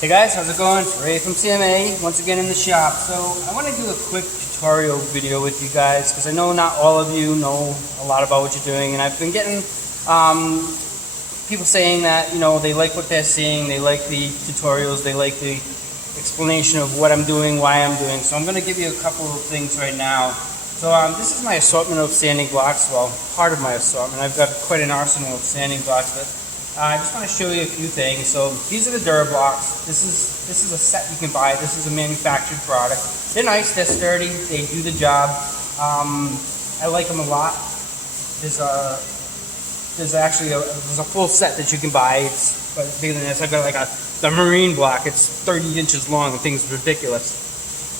Hey guys, how's it going? It's Ray from CMA, once again in the shop. So I want to do a quick tutorial video with you guys because I know not all of you know a lot about what you're doing, and I've been getting people saying that, you know, they like what they're seeing, they like the tutorials, they like the explanation of what I'm doing, why I'm doing. So I'm going to give you a couple of things right now. So this is my assortment of sanding blocks, well, part of my assortment. I've got quite an arsenal of sanding blocks, but I just want to show you a few things. So these are the DuraBlocks. This is a set you can buy. This is a manufactured product. They're nice, they're sturdy, they do the job. I like them a lot. There's actually a full set that you can buy. It's bigger than this. I've got like the marine block. It's 30 inches long. The thing's ridiculous.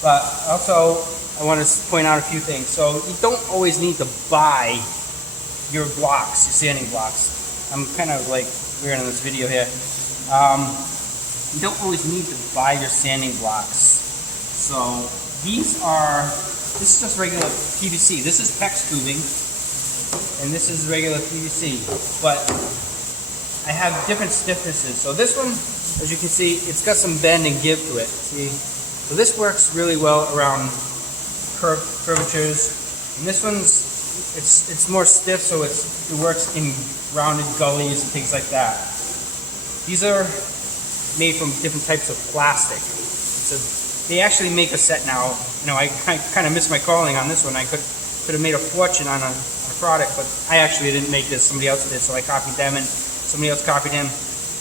But also, I want to point out a few things. So you don't always need to buy your blocks, your sanding blocks. I'm kind of like weird in this video here. You don't always need to buy your sanding blocks. So this is just regular PVC. This is PEX tubing, and this is regular PVC. But I have different stiffnesses. So this one, as you can see, it's got some bend and give to it. See? So this works really well around curvatures, and this one's it's more stiff, so it works in rounded gullies and things like that. These are made from different types of plastic. They actually make a set now. You know, I kind of missed my calling on this one. I could have made a fortune on a product, but I actually didn't make this. Somebody else did, so I copied them, and somebody else copied him.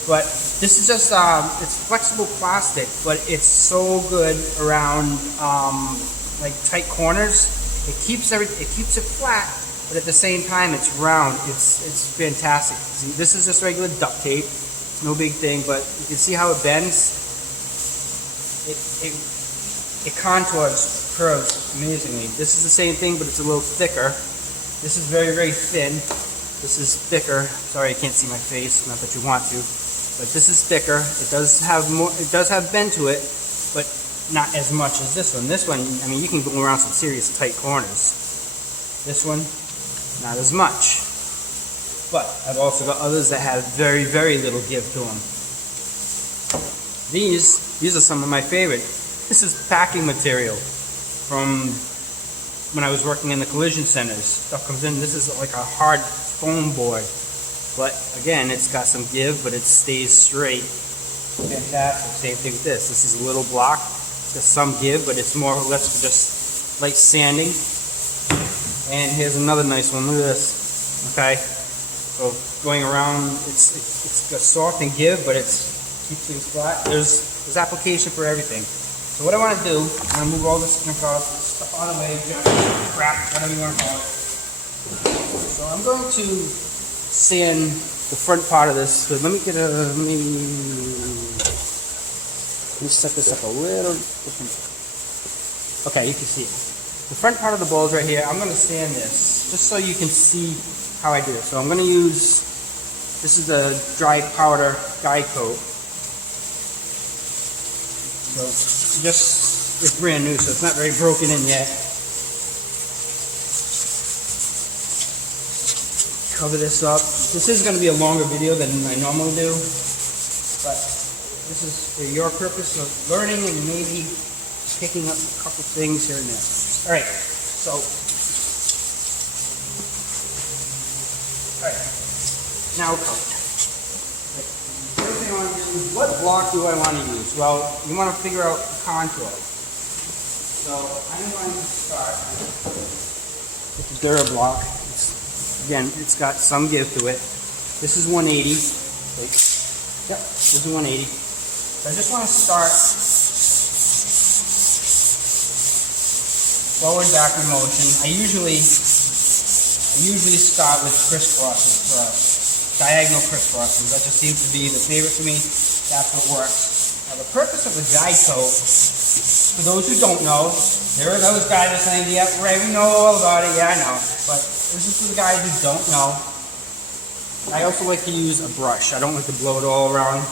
But this is just it's flexible plastic, but it's so good around like tight corners. It keeps it flat, but at the same time it's round. It's fantastic. See, this is just regular duct tape. It's no big thing, but you can see how it bends. It contours, curves amazingly. This is the same thing, but it's a little thicker. This is very, very thin. This is thicker. Sorry, I can't see my face. Not that you want to, but this is thicker. It does have more. It does have bend to it, but not as much as this one. This one, I mean, you can go around some serious tight corners. This one, not as much. But I've also got others that have very, very little give to them. These are some of my favorite. This is packing material from when I was working in the collision centers. Stuff comes in. This is like a hard foam board. But again, it's got some give, but it stays straight. Fantastic. Same thing with this. This is a little block. There's some give, but it's more or less for just light sanding. And here's another nice one. Look at this. Okay, so going around, it's got soft and give, but keeps things flat. There's application for everything. So what I want to do, I'm going to move all this stuff out of the way, crap, whatever you want to call it. So I'm going to sand the front part of this. So let me get let me set this up a little different. Okay, you can see it. The front part of the bowl is right here. I'm going to sand this just so you can see how I do it. So I'm going to use, this is the dry powder guide coat. So it's brand new, so it's not very broken in yet. Cover this up. This is going to be a longer video than I normally do, but this is for your purpose of learning and maybe picking up a couple things here and there. Alright, so now first thing I want to do is, what block do I want to use? Well, you want to figure out the contour. So I'm going to start with the DuraBlock. Again, it's got some give to it. This is 180. Wait. Yep, this is 180. So I just want to start forward backward motion. I usually start with crisscrosses first. Diagonal crisscrosses. That just seems to be the favorite for me. That's what works. Now the purpose of the guide coat, for those who don't know, there are those guys that are saying, "Yep, Ray, we know all about it." Yeah, I know. But this is for the guys who don't know. I also like to use a brush. I don't like to blow it all around.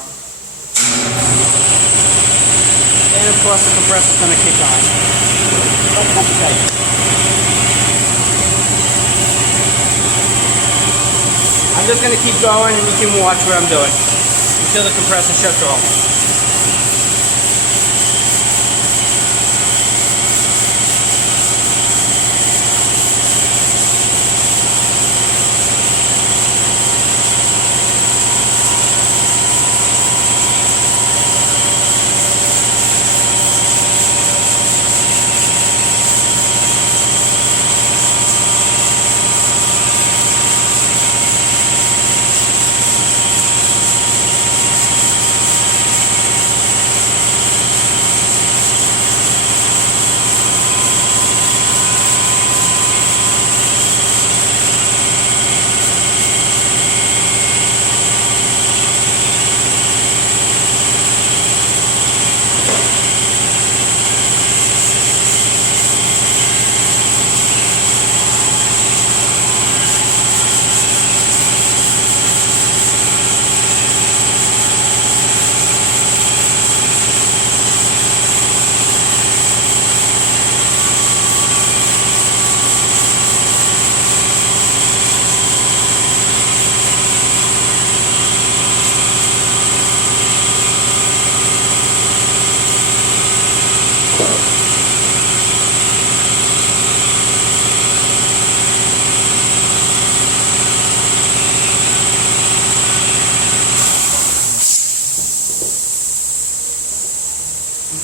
And of course the compressor's going to kick on. I'm just going to keep going and you can watch what I'm doing until the compressor shuts off.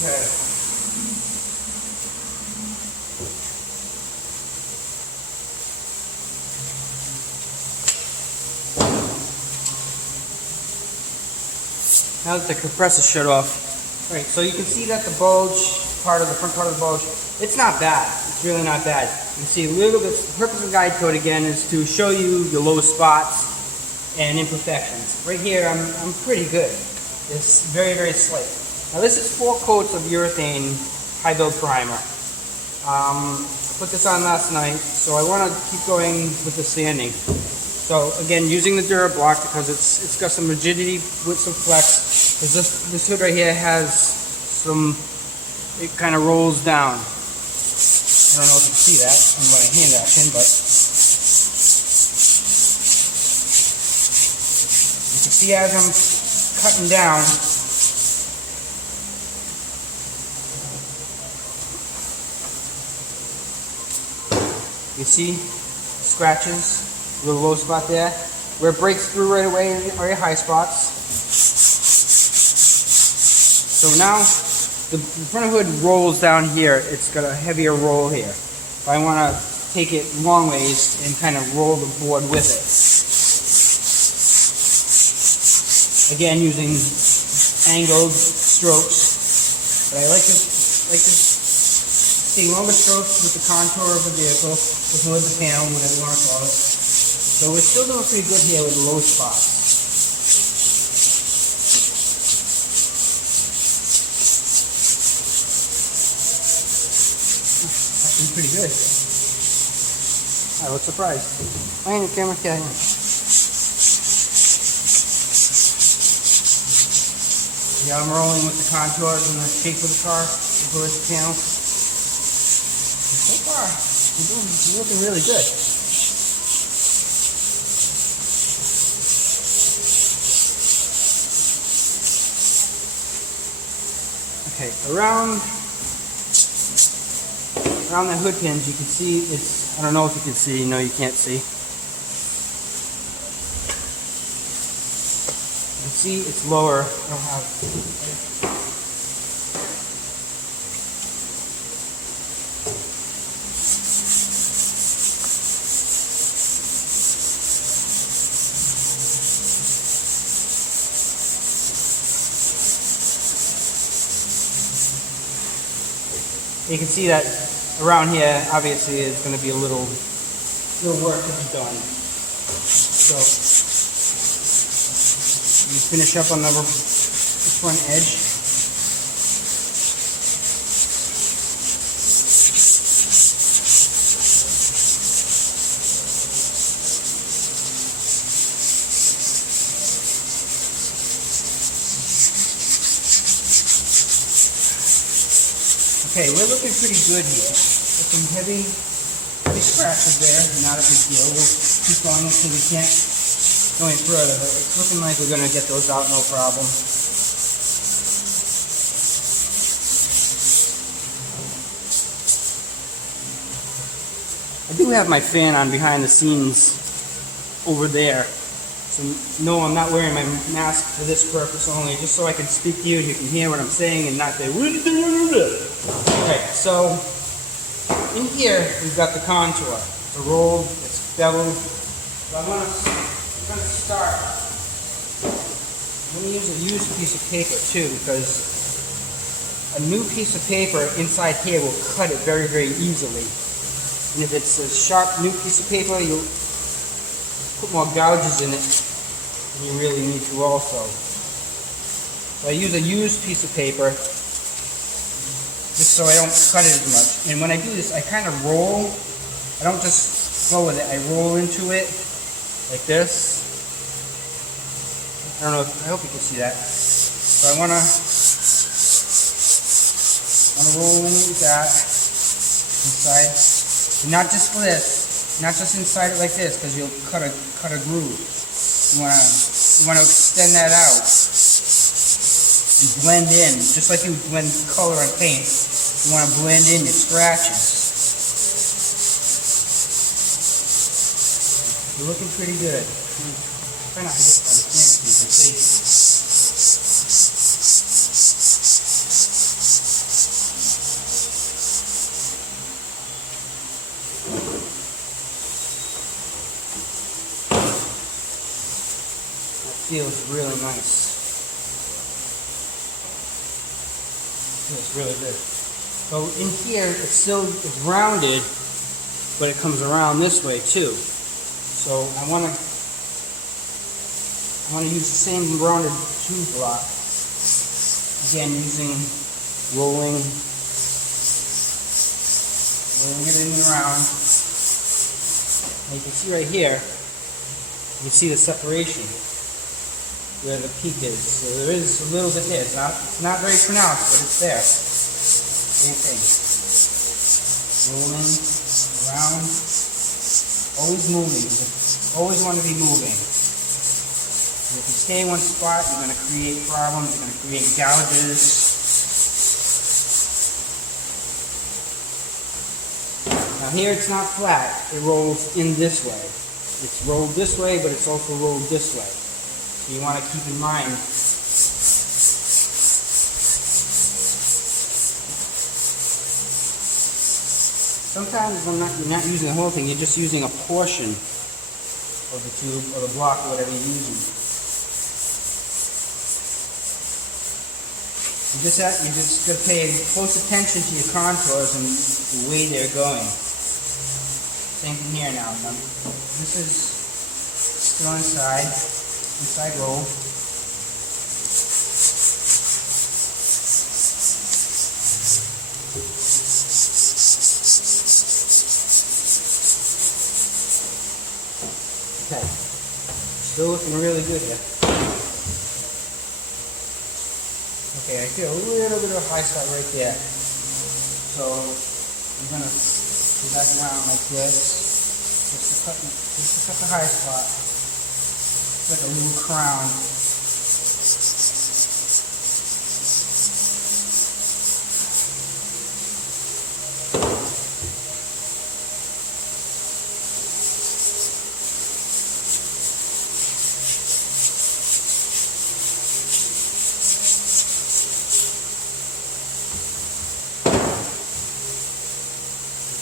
Okay. Now that the compressor shut off. Alright, so you can see that the bulge, the front part of the bulge, it's not bad. It's really not bad. You can see a little bit. The purpose of the guide coat again is to show you the low spots and imperfections. Right here, I'm pretty good. It's very, very slick. Now this is 4 coats of urethane high build primer. I put this on last night, so I want to keep going with the sanding. So again, using the DuraBlock because it's got some rigidity with some flex. Because this hood right here has some, it kind of rolls down. I don't know if you can see that in my hand action, but you can see as I'm cutting down, you see scratches, a little low spot there. Where it breaks through right away are your high spots. So now the front hood rolls down here. It's got a heavier roll here. I want to take it long ways and kind of roll the board with it. Again, using angled strokes. But I like to take longer strokes with the contour of the vehicle, with the panel, whatever you want to call it. So we're still doing pretty good here with the low spots. Actually pretty good. I was surprised. I ain't a camera guy. Yeah, I'm rolling with the contours and the shape of the car, the panel. So far, we're looking really good. Okay, around the hood pins, you can see it's, I don't know if you can see, no you can't see. You can see it's lower. I don't have you can see that around here, obviously, it's going to be a little work to be done. So you finish up on the front edge. Okay, we're looking pretty good here. Got some heavy scratches there, not a big deal. We'll keep going until we can't go any further, but it's looking like we're going to get those out no problem. I do have my fan on behind the scenes over there. So no, I'm not wearing my mask for this purpose only, just so I can speak to you and you can hear what I'm saying and not say, okay, so in here we've got the contour. It's rolled, it's beveled. So I'm gonna start. I'm gonna use a used piece of paper too, because a new piece of paper inside here will cut it very, very easily. And if it's a sharp new piece of paper, you'll put more gouges in it than you really need to also. So I use a used piece of paper just so I don't cut it as much. And when I do this, I kind of roll. I don't just go with it. I roll into it like this. I don't know. I hope you can see that. So I want to roll in with that inside, and not just for this. Not just inside it like this, because you'll cut a groove. You want to extend that out and blend in, just like you blend color on paint. You want to blend in your scratches. You're looking pretty good. Try not to get on the camera so you can see. feels really nice. Feels really good. So in here, it's rounded, but it comes around this way too. So I want to use the same rounded tube block. Again, using rolling it in and around. And you can see right here, you can see the separation where the peak is. So there is a little bit there. It's not very pronounced, but it's there. Same thing. Rolling around. Always moving. You always want to be moving. And if you stay in one spot, you're going to create problems. You're going to create gouges. Now here it's not flat. It rolls in this way. It's rolled this way, but it's also rolled this way. So you want to keep in mind sometimes you're not using the whole thing, you're just using a portion of the tube or the block or whatever you're using. You just got to pay close attention to your contours and the way they're going. Same thing here now. This is still inside roll. Okay, still looking really good here. Okay, I feel a little bit of a high spot right there. So I'm gonna go back around like this, just to cut the high spot. It's like a little crown.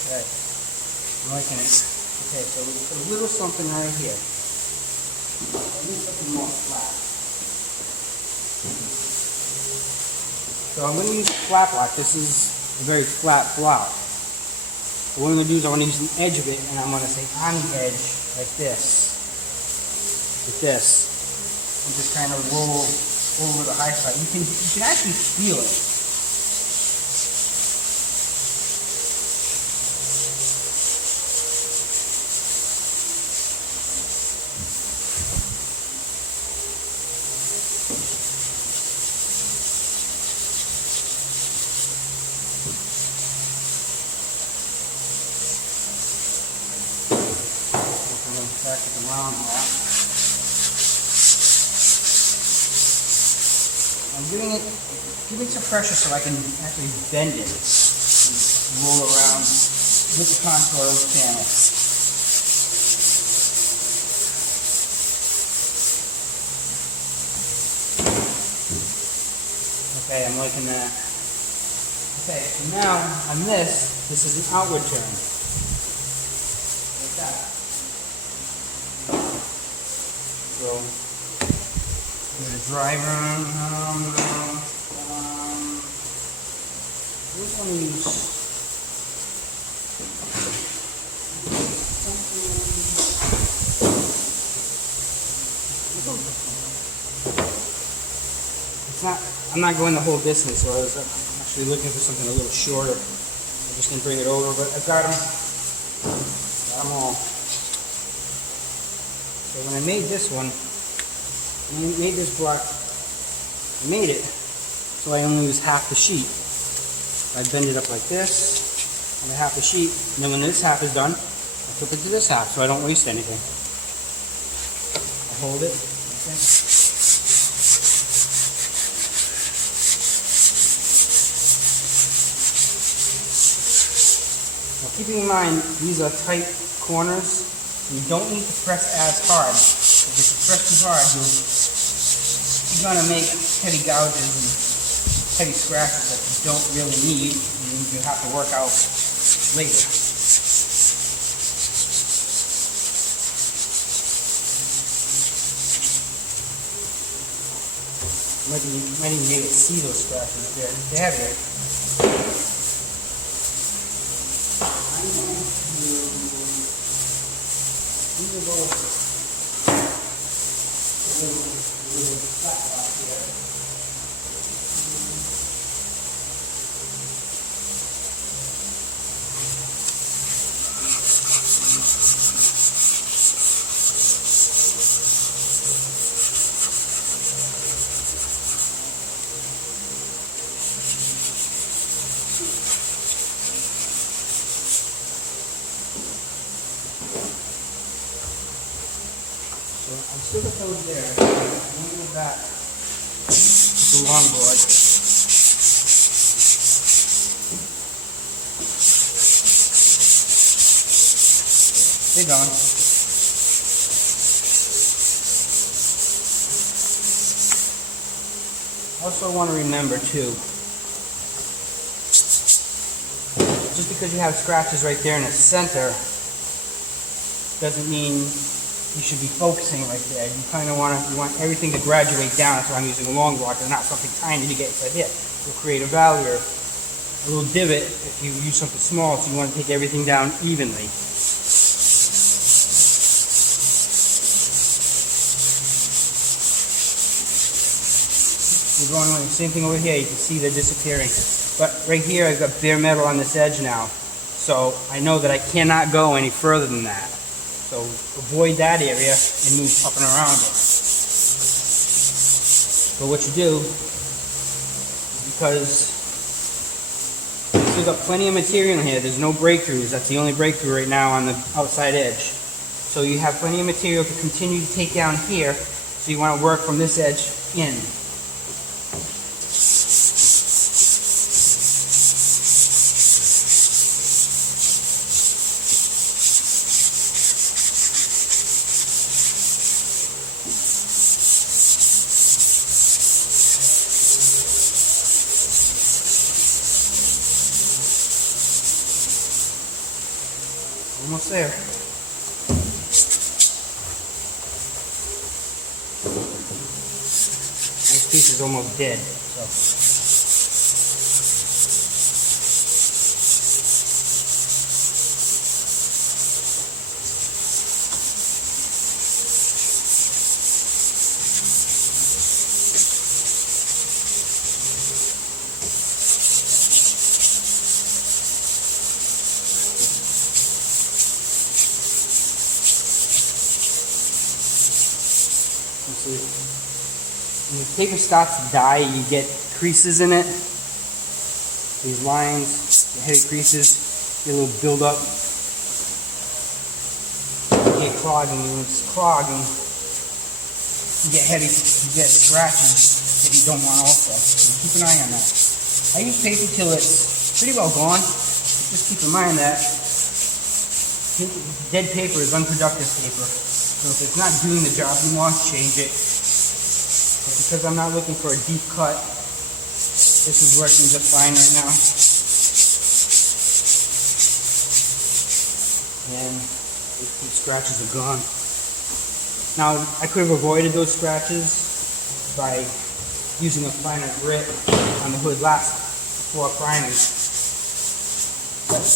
Okay, I'm liking it. Okay, so we put a little something right here. A little something more flat. So I'm going to use a flat block. This is a very flat block. So what I'm going to do is I'm going to use the edge of it, and I'm going to say on the edge like this, with this, and just kind of roll over the high spot. You can actually feel it. Back to the round block. I'm giving some pressure so I can actually bend it and roll around with the contour of the panel. Okay, I'm liking that. Okay, so now on this is an outward turn. Like that. So, give it a dry run. We want to use it's not. I'm not going the whole distance, so I was actually looking for something a little shorter. I'm just gonna bring it over, but I've got them all. So when I made this one, when I made this block, I made it so I only use half the sheet. I bend it up like this, on the half the sheet, and then when this half is done, I flip it to this half so I don't waste anything. I hold it. Okay. Now keeping in mind, these are tight corners. You don't need to press as hard. If you press too hard, you're going to make heavy gouges and heavy scratches that you don't really need, and you have to work out later. Might even be able to see those scratches there. They're heavy. These are those little flat spots here. So I'm still got those there. I'm going to go back to the longboard. They're gone. Also want to remember too, just because you have scratches right there in the center doesn't mean you should be focusing right there. You kind of want everything to graduate down. That's why I'm using a long block and not something tiny to get inside there. You'll create a valley or a little divot if you use something small, so you want to take everything down evenly. You're going on the same thing over here. You can see they're disappearing. But right here I've got bare metal on this edge now. So I know that I cannot go any further than that. So avoid that area and move up and around it. But what you do, because you've still got plenty of material in here, there's no breakthroughs. That's the only breakthrough right now on the outside edge. So you have plenty of material to continue to take down here. So you want to work from this edge in. Almost there. This piece is almost dead, so. See, when the paper starts to die, you get creases in it. These lines, the heavy creases, get a little build up. You get clogging, and when it's clogging, you get heavy, you get scratches that you don't want also. So keep an eye on that. I use paper till it's pretty well gone. Just keep in mind that dead paper is unproductive paper. So if it's not doing the job you want, change it. But because I'm not looking for a deep cut, this is working just fine right now. And these scratches are gone. Now, I could have avoided those scratches by using a finer grit on the hood before priming. But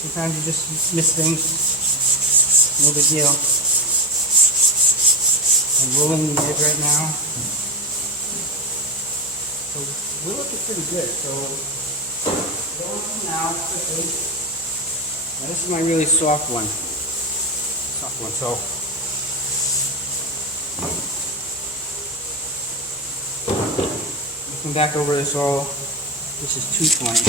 sometimes you just miss things. No big deal. I'm rolling the edge right now. So we're looking pretty good. So going now quickly. Now this is my really soft one. So looking back over this all, this is 220.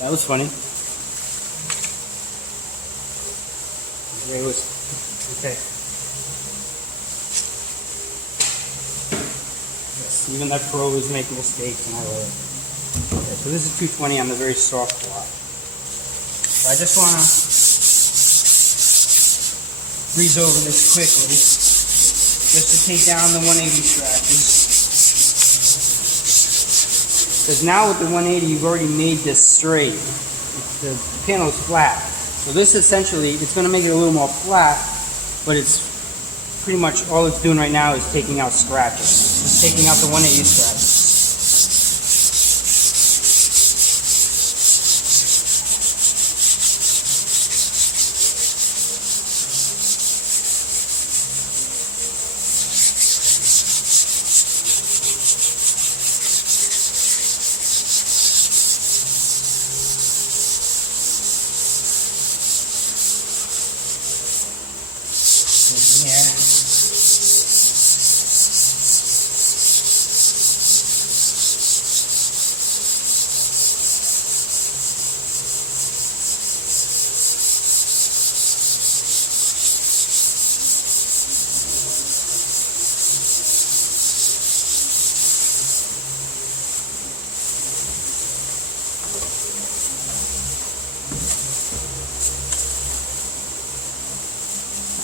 That was funny. It was okay. Yes, even that pro is making mistakes, and I love it. Okay, so this is 220 on the very soft block. So I just want to breeze over this quickly, just to take down the 180 scratches. Because now with the 180, you've already made this straight. The panel is flat. So this essentially, it's going to make it a little more flat, but it's pretty much all it's doing right now is taking out scratches. It's taking out the 180 scratches.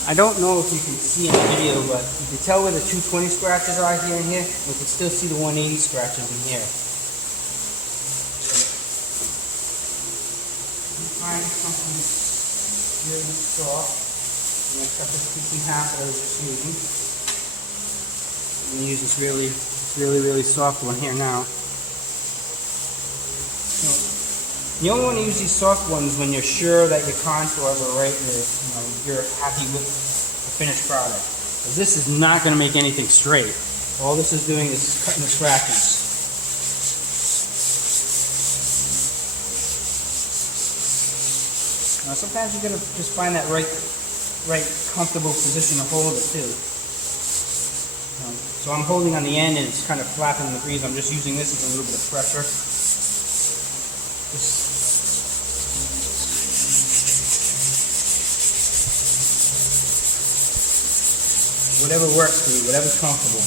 I don't know if you can see in the video, but you can tell where the 220 scratches are here and here. You can still see the 180 scratches in here. Find something really soft. I'm going to cut this piece in half that I was just using. I'm going to use this really soft one here now. You only want to use these soft ones when you're sure that your contours are right, you're happy with the finished product. Because this is not going to make anything straight. All this is doing is cutting the scratches. Now sometimes you're going to just find that right comfortable position to hold it too. So I'm holding on the end and it's kind of flapping in the breeze. I'm just using this as a little bit of pressure. Whatever works for you, whatever's comfortable.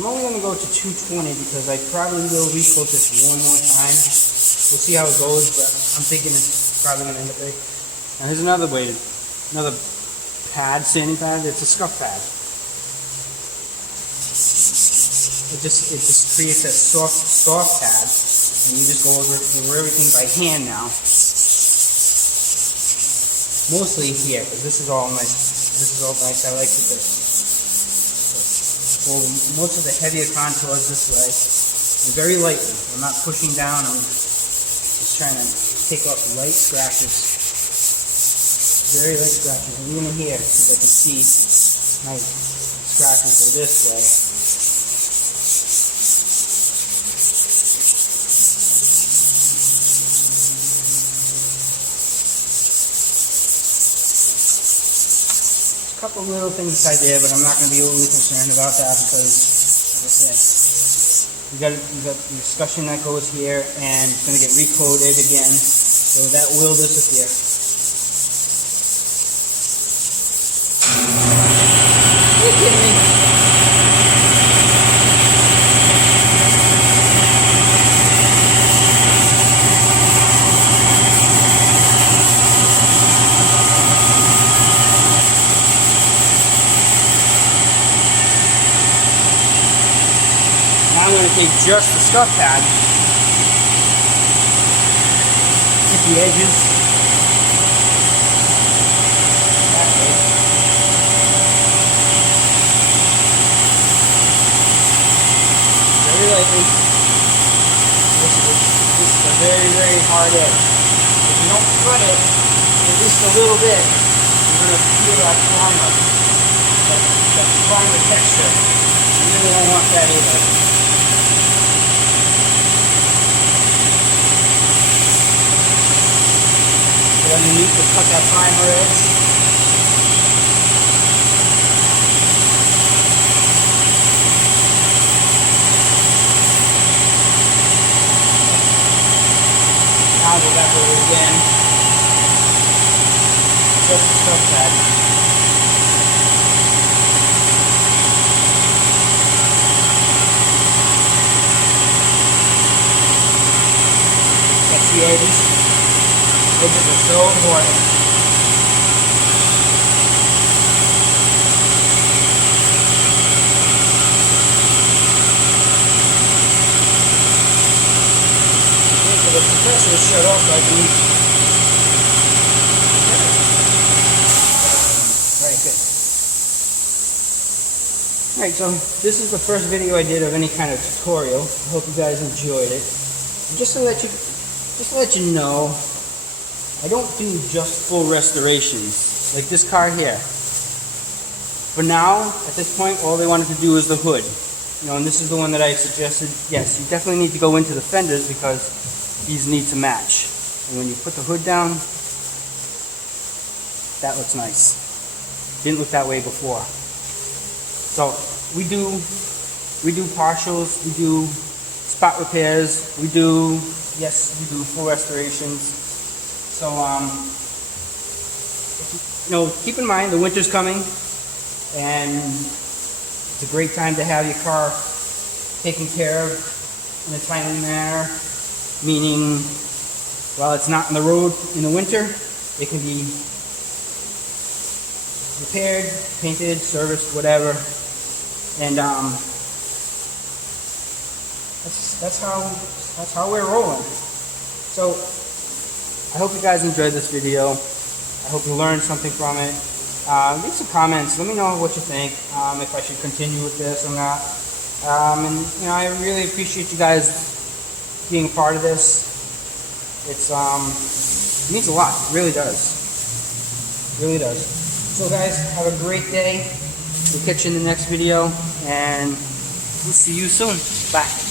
I'm only going to go to 220 because I probably will recoat this one more time. We'll see how it goes, but I'm thinking it's probably going to end up there. Now here's another way, another pad, sanding pad. It's a scuff pad. It just creates that soft pad, and you just go over everything by hand now. Mostly here, because this is all nice. This is all nice. I like it. Most of the heavier contours this way, and very lightly. I'm not pushing down, I'm just trying to take off light scratches. Very light scratches. And even here, as I can see, my scratches go this way. A couple little things inside there, but I'm not going to be overly concerned about that because, like I said, you got the discussion that goes here, and it's going to get recoated again, so that will disappear. Are you kidding me? I'm going to take just the scuff pad, hit the edges that way. Very lightly. This is a very hard edge. If you don't cut it at least a little bit, you're going to feel that primer, that primer texture. You really don't want that either. Underneath to cut that primer edge. Now go back over again. Just the scuff pad. the edges. Edges are so important. The compressor is shut off, so I can. Right, good. Alright, so this is the first video I did of any kind of tutorial. I hope you guys enjoyed it. And just to let you know, I don't do just full restorations like this car here. For now, at this point, all they wanted to do is the hood. You know, and this is the one that I suggested. Yes, you definitely need to go into the fenders because these need to match. And when you put the hood down, that looks nice. Didn't look that way before. So we do partials, we do spot repairs, we do full restorations. So you know, keep in mind the winter's coming, and it's a great time to have your car taken care of in a timely manner. Meaning, while it's not on the road in the winter, it can be repaired, painted, serviced, whatever. And that's how we're rolling. So I hope you guys enjoyed this video. I hope you learned something from it. Leave some comments. Let me know what you think. If I should continue with this or not. And you know, I really appreciate you guys being a part of this. It's it means a lot. It really does. It really does. So guys, have a great day. We'll catch you in the next video, and we'll see you soon. Bye.